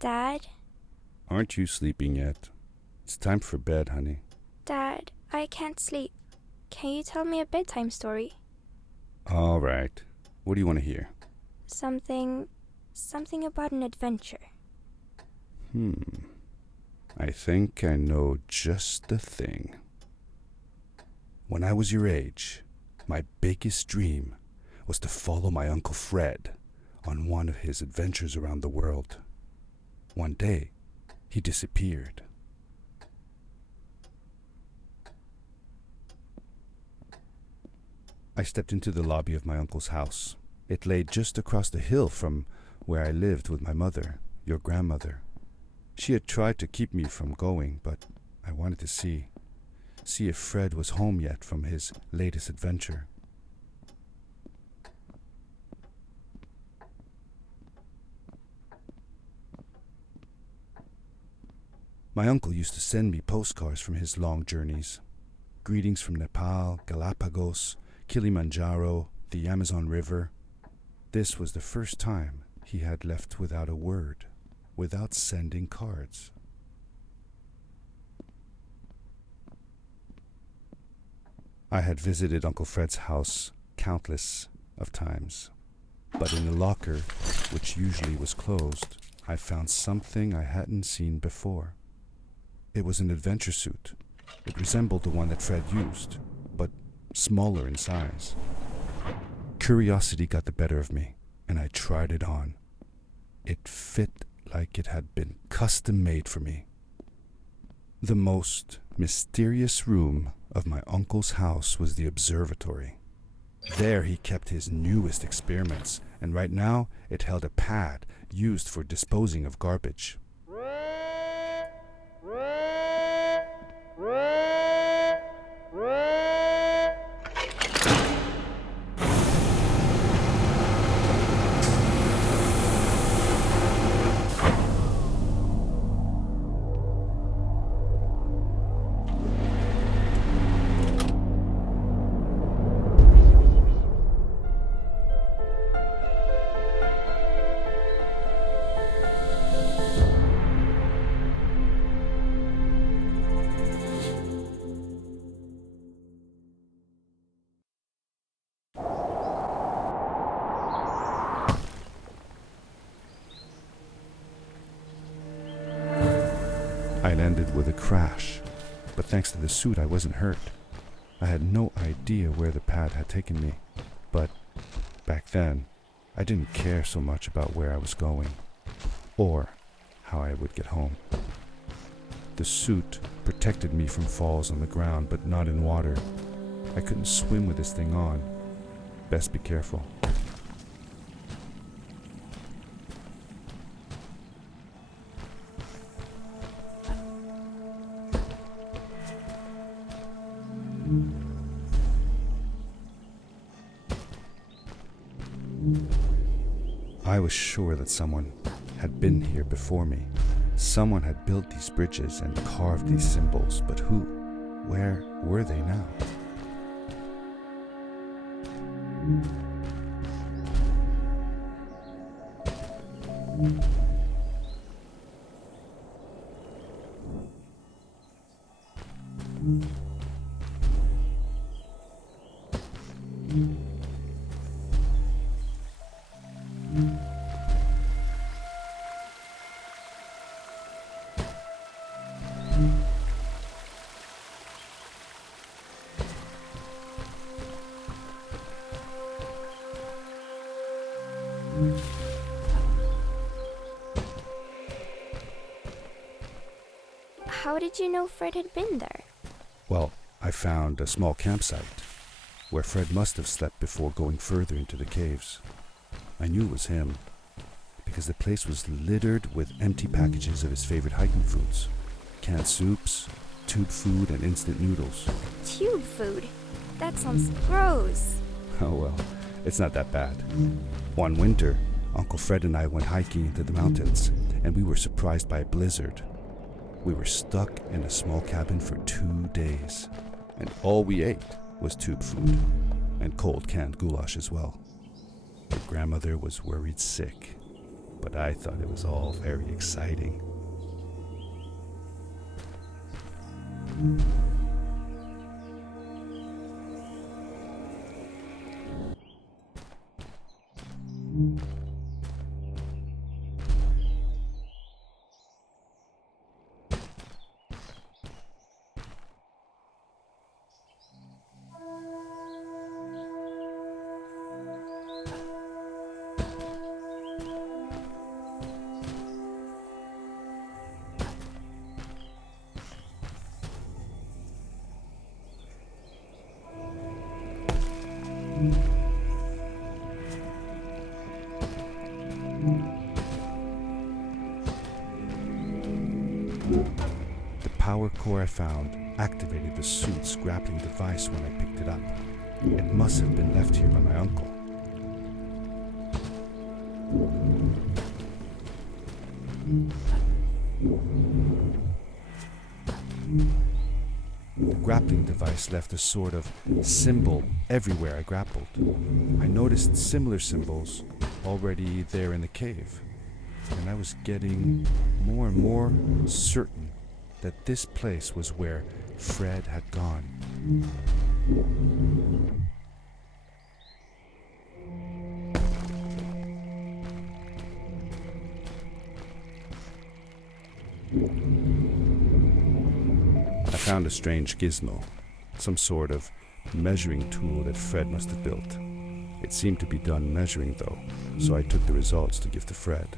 Dad? Aren't you sleeping yet? It's time for bed, honey. Dad, I can't sleep. Can you tell me a bedtime story? All right. What do you want to hear? Something about an adventure. I think I know just the thing. When I was your age, my biggest dream was to follow my Uncle Fred on one of his adventures around the world. One day, he disappeared. I stepped into the lobby of my uncle's house. It lay just across the hill from where I lived with my mother, your grandmother. She had tried to keep me from going, but I wanted to see if Fred was home yet from his latest adventure. My uncle used to send me postcards from his long journeys. Greetings from Nepal, Galapagos, Kilimanjaro, the Amazon River. This was the first time he had left without a word, without sending cards. I had visited Uncle Fred's house countless of times, but in the locker, which usually was closed, I found something I hadn't seen before. It was an adventure suit. It resembled the one that Fred used, but smaller in size. Curiosity got the better of me, and I tried it on. It fit like it had been custom made for me. The most mysterious room of my uncle's house was the observatory. There he kept his newest experiments, and right now it held a pad used for disposing of garbage. I landed with a crash, but thanks to the suit I wasn't hurt. I had no idea where the pad had taken me, but back then I didn't care so much about where I was going, or how I would get home. The suit protected me from falls on the ground, but not in water. I couldn't swim with this thing on. Best be careful. I was sure that someone had been here before me. Someone had built these bridges and carved these symbols, but who? Where were they now? How did you know Fred had been there? Well, I found a small campsite where Fred must have slept before going further into the caves. I knew it was him because the place was littered with empty packages of his favorite hiking foods. Canned soups, tube food, and instant noodles. Tube food? That sounds gross. Oh well, it's not that bad. One winter, Uncle Fred and I went hiking into the mountains, and we were surprised by a blizzard. We were stuck in a small cabin for 2 days, and all we ate was tube food, and cold canned goulash as well. Your grandmother was worried sick. but I thought it was all very exciting. The power core I found activated the suit's grappling device when I picked it up. It must have been left here by my uncle. The grappling device left a sort of symbol everywhere I grappled. I noticed similar symbols already there in the cave, and I was getting more and more certain that this place was where Fred had gone. I found a strange gizmo, some sort of measuring tool that Fred must have built. It seemed to be done measuring though, so I took the results to give to Fred.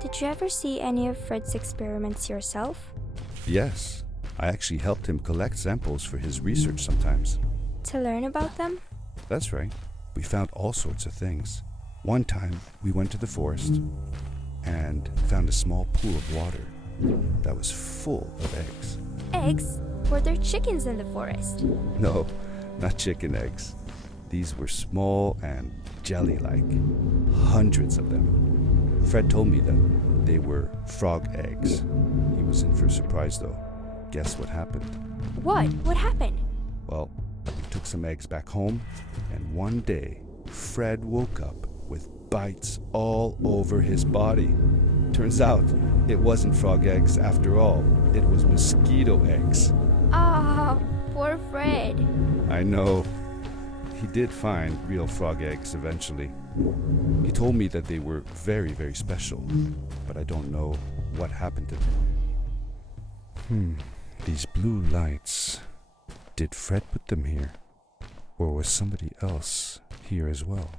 Did you ever see any of Fred's experiments yourself? Yes, I actually helped him collect samples for his research sometimes. To learn about them? That's right. We found all sorts of things. One time, we went to the forest and found a small pool of water that was full of eggs. Eggs? Were there chickens in the forest? No, not chicken eggs. These were small and jelly-like. Hundreds of them. Fred told me that they were frog eggs. He was in for a surprise though. Guess what happened? What? What happened? Well, we took some eggs back home, and one day, Fred woke up with bites all over his body. Turns out, it wasn't frog eggs after all. It was mosquito eggs. Ah, poor Fred. I know. He did find real frog eggs eventually. He told me that they were very, very special, but I don't know what happened to them. These blue lights. Did Fred put them here? Or was somebody else here as well?